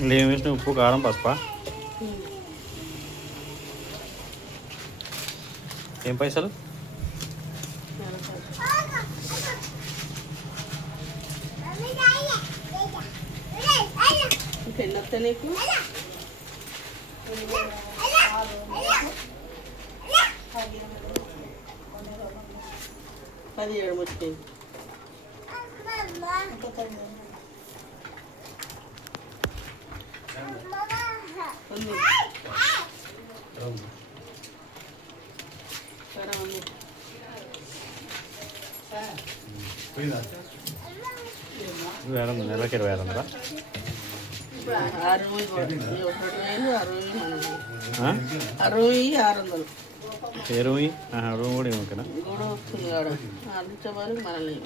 ఏం వేసిన ఉప్పు కారం పసుపా? ఏం పైసలు? ఇంకెన్ని వస్తాయి నీకు? పదిహేడు ముచ్చి. ఉంది సరే ఉంది వేరే వందలు నెలకి ఇరవై ఆరు వందలా అరవై కూడా. ఈ ఒకటి వేలు అరవై మనది ఆ? అరవై ఆరు వందలు ఇరవై ఆహా, ఇరవై కూడా ఓకేనా కూడా వస్తుంది కాడ అందించమని మనల్ని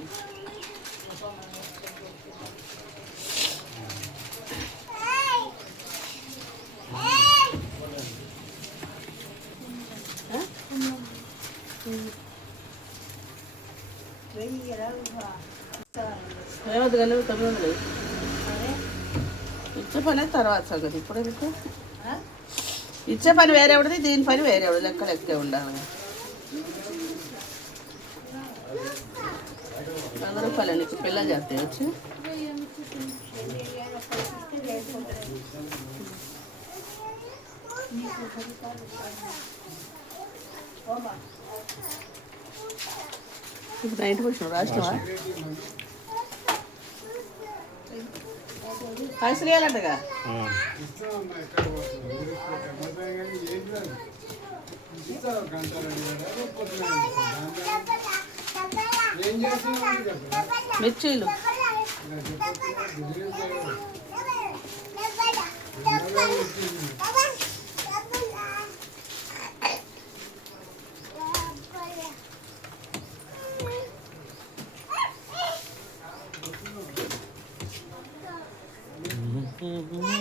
ఏమవుతుంది కానీ తొమ్మిది వందలు ఇచ్చే పని తర్వాత సంగతి ఇప్పుడు మీకు ఇచ్చే పని వేరే ఉంటుంది దీని పని వేరే ఉండదు లెక్క లెక్కే ఉండాలి. వంద రూపాయలు నీకు పిల్ల చేస్తే వచ్చి. ఇప్పుడు పైసలు వేయాలంటగా ఆ. మిర్చీలు ఆ.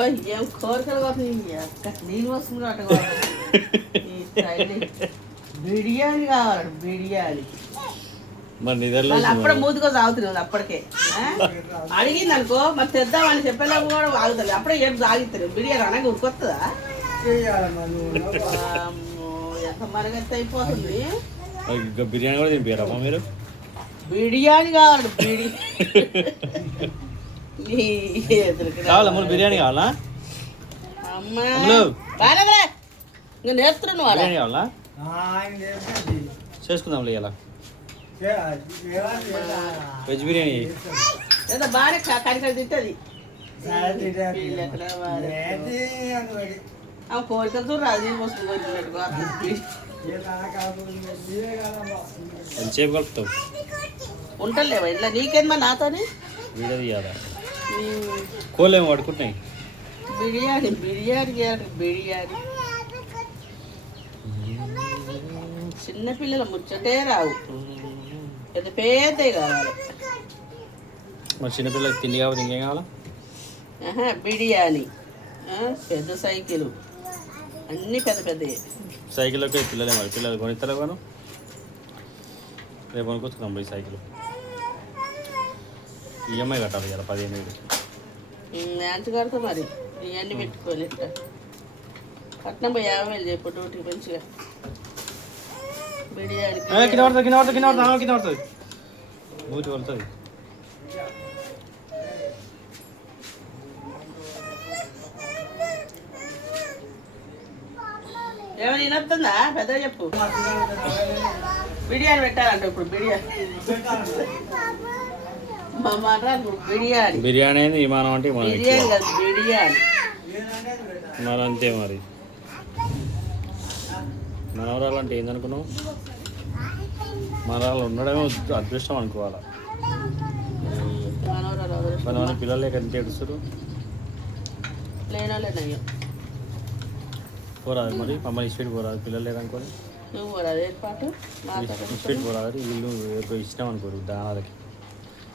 అబ్బాయి ఏం కోరికలు స్టైల్. బిర్యానీ కావాలి బిర్యానీ. మరి నిద్రలో అప్పుడే మూతికో తాగుతున్నావు అప్పటికే? అడిగింది అనుకో మరి తెద్దామని చెప్పేలాగా కూడా ఆగుతుంది అప్పుడే ఏడు తాగుతారు బిర్యానీ అనగా ఉరికొస్తుందా ఎంత మరగెత్త అయిపోతుంది. బిర్యానీ కూడా తినిపించారమ్మా మీరు? బిర్యానీ కావాలి బిడి నీ ఎదురుకు రా. కావాలా? మరి బిర్యానీ కావాలా? ఇంకా వాడు. బిర్యానీ కావాలా? చేసుకుందాం ఇలా. వెజ్ బిర్యానీ. ఏదో బాగానే కడికడి తింటది. ఆ కోరికలు చూడు అది వస్తుంది వచ్చినట్టుగా ఎంతసేపు కలుపుతావు? ఉంటలేవా ఇట్లా నీకేందమ్మా నాతోని? ఏమో పడుకుంటున్నాయి బిర్యానీ బిర్యానీ చేయాలి బిర్యానీ. చిన్న పిల్లల ముచ్చటే రావు. పెద్ద పెద్దవి కావాలి. మరి చిన్నపిల్లలకి తిండి కావాలి ఇంకేం కావాలా? బిర్యానీ. పెద్ద సైకిల్. అన్నీ పెద్ద పెద్దవి సైకిల్కి పిల్లలే మరి. పిల్లలు కొనిస్తారు కాను రేపు కొనుక్కొచ్చుకుందాం ఈ సైకిల్. ఈఎంఐ కట్టాలి కదా పదిహేను వేలు. మ్యాచ్ కడతా మరి. ఇవన్నీ పెట్టుకోవాలి కట్నం పోయి యాభై వేలు చెప్పు డ్యూటీ మంచిగా. బిర్యానీ ఏ, కింద పడుతుంది కింద పడుతుంది కింద పడుతుంది కింద పడుతుంది. మూతి పడుతుంది. ఏమైనా వినొస్తుందా? పెద్ద చెప్పు. బిర్యానీ పెట్టాలంట ఇప్పుడు బిర్యానీ. బిర్యానీ. అనేది విమానం అంటే మనం మరి అంతే మరి. మనవరాలు అంటే ఏందనుకున్నావు? మనవరాలు ఉండడమే అదృష్టం అనుకోవాలా. కొంతమంది పిల్లలు లేక ఎంత ఏడుస్తారు పోరాదు మరి మమ్మల్ని ఇష్టపెట్టి పోరాదు పిల్లలు లేదనుకోని పోరాదు వీళ్ళు ఎక్కువ ఇష్టం అనుకోరు దానాలకి.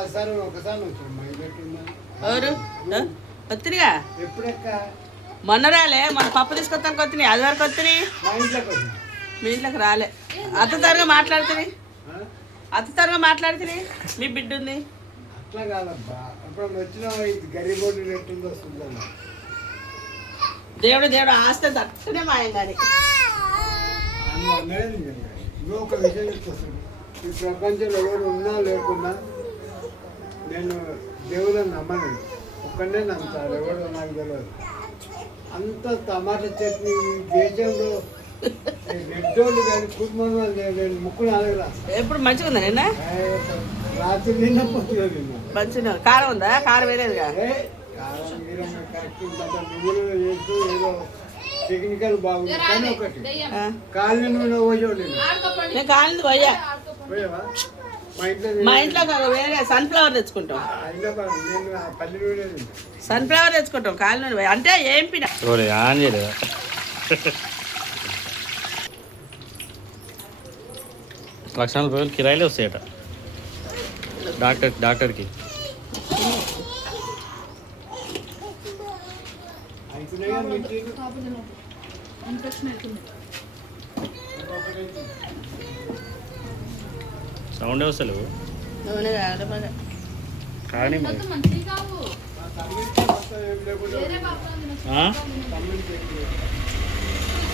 ఒకసారి? ఎవరు? వత్తిరిగా ఎప్పుడెక్క? మొన్న రాలే మన పప్పు తీసుకొస్తానికి వస్తున్నాయి అది వరకు వస్తున్నాయి మా ఇంట్లోకి వచ్చి మీ ఇంట్లోకి రాలే. అత్త తరగా మాట్లాడుతుంది. అత్త తరగా మాట్లాడుతుంది. మీ బిడ్డ ఉంది. అట్లా కాదబ్బా. అప్పుడు వచ్చిన ఇది గరిబోడి ఎట్టుందో వస్తుందన్న దేవుడు దేవుడు ఆస్తి తట్టునే మాయం కానీ నువ్వు అన్నదే నిజంగా నువ్వు ఒక విషయం చెప్తాను ఈ ప్రపంచంలో ఎవరు ఉన్నా లేకున్నా నేను దేవుళ్ళని నమ్మను. ఒక్కడే నమ్ముతాను ఎవడో నాకు తెలియదు అంత టమాటా చట్నీ దేశంలో రెడ్డోళ్ళు కానీ కుటుంబం ముక్కులు అడగరా. ఎప్పుడు మంచిగా ఉందా నిన్న? రాత్రి నిన్న నిన్న మంచిగా కారం ఉందా? కారం వేయలేదుగా? కారం కరెక్ట్ నువ్వులు ఏదో టెక్నికల్ బాగుంది కానీ ఒకటి. కాళ్ళు నూనె. పోయేవాడు నేను. కాలింది పోయా. పోయావా? మా ఇంట్లో కాదు, వేరే సన్ఫ్లవర్ తెచ్చుకుంటాం. సన్ఫ్లవర్ తెచ్చుకుంటాం కాలి నుండి పోయి. అంటే ఏం పిన ఎవరు ఆన్ చేయలేదా. లక్ష నలభై వేలు కిరాయిలే వస్తాయట. డాక్టర్ డాక్టర్కి. అయిపోయినాయా మీటింగ్? సౌండే మరి. కానీ.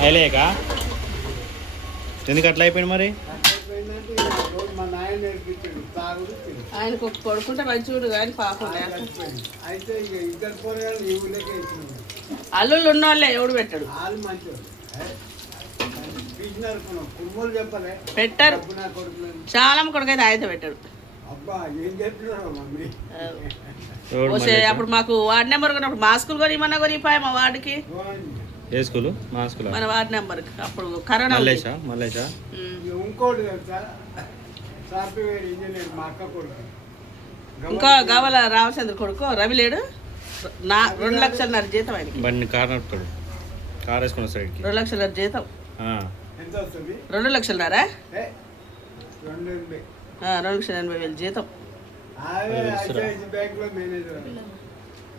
అయిలేక ఎందుకు అట్లా అయిపోయింది మరి. ఆయనకు ఒక కొడుకుంటే మంచివాడు కానీ పాపం లేక చచ్చిపోయింది. అయితే ఇక ఇద్దరు పెట్టారు. చాలా కొడుకైతే ఆయనతో పెట్టాడు. అబ్బా ఏం చెప్తున్నావు మమ్మీ. ఎవడు ఓసే మల్లేశా? అప్పుడు మాకు వార్డ్ నెంబర్ కొన్నప్పుడు మా స్కూల్ కొని మన కొనిపోయా మా వార్డుకి. బాగుంది. ఏ స్కూలు? మా స్కూలా? మన వార్డ్ నెంబర్ అప్పుడు కరోనా. మల్లేషా మల్లేషా ఉమ్. ఇక ఇంకోటి తెలుసా? సాఫ్ట్వేర్ ఇంజనీర్ మా అక్క కొడుకు. ఇంకా గవల రామచంద్ర కొడుకు రవి లేడు. నా రెండు లక్షలన్నర జీతం ఆయనకి. బండి కార్ నడుపుతాడు. కార్ వేసుకున్న సైడ్కి రెండు లక్షలన్నర జీతం. రెండు లక్షలన్నారా? రెండు లక్షల ఎనభై వేలు జీతం. ఆమె ఐసిఐసి బ్యాంక్లో మేనేజర్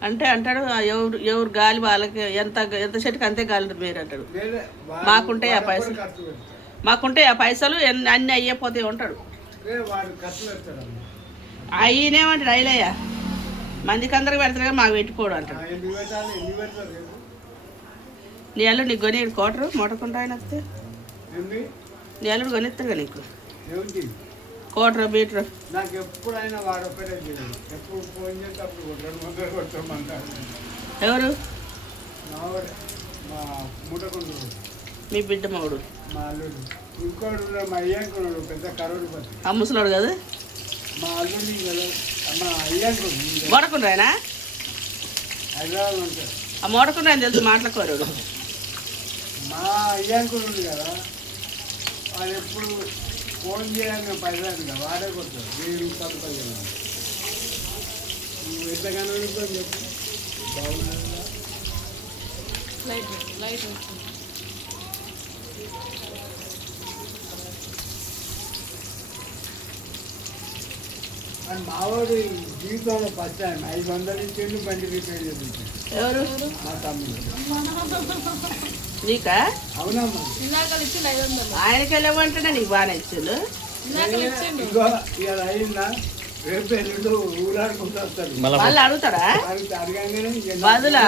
అంటే అంటాడు "ఆ, ఎవరు ఎవరు గాలి వాళ్ళకి ఎంత ఎంత చెట్టుకి అంతే గాలి మీరు అంటాడు. మాకుంటే ఆ పైసలు. మాకుంటే ఆ పైసలు అన్ని అయ్యపోతే ఉంటాడు. అయ్యనేమంటాడు అయిలయ్య. మందికి అందరికి పెడతాడు కానీ మాకు పెట్టుకోడు అంటాడు. పెడతారు? నీ అల్లుడు నీకు కొని కోటరు మూటకుంటా ఆయన వస్తే ఏంది? నీ అల్లుడు కొనిస్తాడుగా నీకు? కోటరు బీటరు? నాకు ఎప్పుడైనా వాడు ఎప్పుడు ఫోన్ చేస్తే అప్పుడు మొదలు కొట్టమంటాడు. ఎవరు? మా ముట్టకుండా మీ బిడ్డ మగుడు. మా అల్లుడు. ఇంకోడు మా అయ్యాంకుడు పెద్ద కరోడు పత్తి ఆ ముసలోడు కదా? మా అల్లుడిని కదా? మా అయ్యాంకుడు మోడకుండా ఆయన? హైదరాబాద్ ఉంటాడు. ఆ మోడకుండా ఆయన తెలుసు మాట్లాడుకోరు మా అయ్యాంకుడు కదా. వాడు ఎప్పుడు ఫోన్ చేయాలని పైసలు కదా వాడే కొడతాడు. నేను పది నువ్వు ఎంతగానో అనుకోని చెప్పు. బాగున్నదా అని మావాడు జీవితంలో ఫస్ట్ టైం ఐదు వందలు ఇచ్చిండు బండి రిపేర్ ఎవరు? మా తమ్ముడు. నీకా? అవునమ్మా. ఆయనకి వెళ్ళమంటేనే నీకు బాగానే ఇచ్చిండు మళ్ళా వాళ్ళు అడుగుతాడా? బదులా?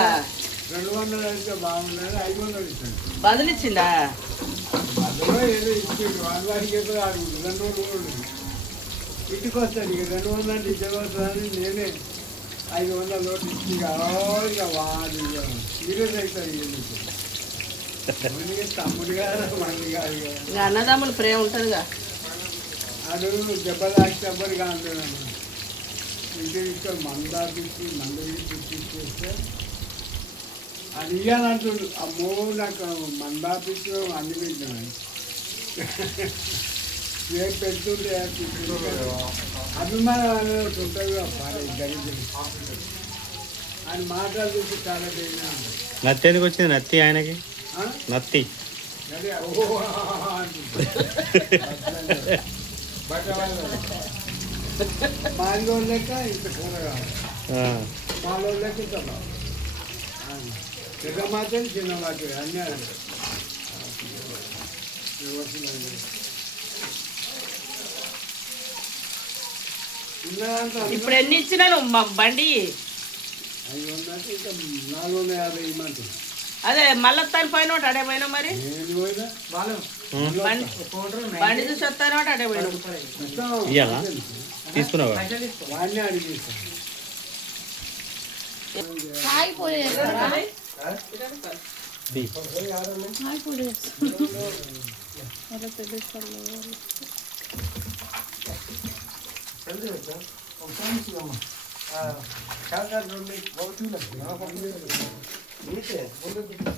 రెండు వందలు అయితే బాగుండదు ఐదు వందలు ఇస్తాడు. బదులు ఇచ్చిందా? అందులో ఏదో ఇచ్చిండు. వాడి వాడికి ఏదో రెండు ఉండదు. ఇంటికి వస్తాడు. ఇక రెండు వందలు వస్తుందని నేనే ఐదు వందల నోటు ఇచ్చి ఇక ఇక వాడు సీరియస్ అన్నదమ్ములు ప్రేమ ఉంటుందిగా. అడు దెబ్బ తాకినప్పుడు అంటున్నాను ఇంటి తీసుకొని మందు ఆపించి మందు పిచ్చిస్తే అది ఇయ్యాలంటుండు అమ్మో నాకు మందు ఆపించు అన్ని పెట్టినాను ఏం పెడుతుంటే అభిమానం అనేది ఒకటి ఉంటుంది పాడే దరిద్రం ఆయన మాటలు చూసి చాలా నత్తి ఎందుకు వచ్చింది? నత్తి ఆయనకి? నత్తి పెద్ద మాత్రం చిన్న మాత్రం అన్నీ ఇప్పుడు ఎన్ని ఇచ్చినా బండి. ఐదు వందలు ఇంకా నాలుగు వందల యాభై ఇమ్మంటుంది అదే మళ్ళీ తను పైన ఒకటి అడే పోయినా? మరి బండి చూసి వస్తాను ఒకటి అడే పోయినా? తీసుకున్నావా? 没事我们不拍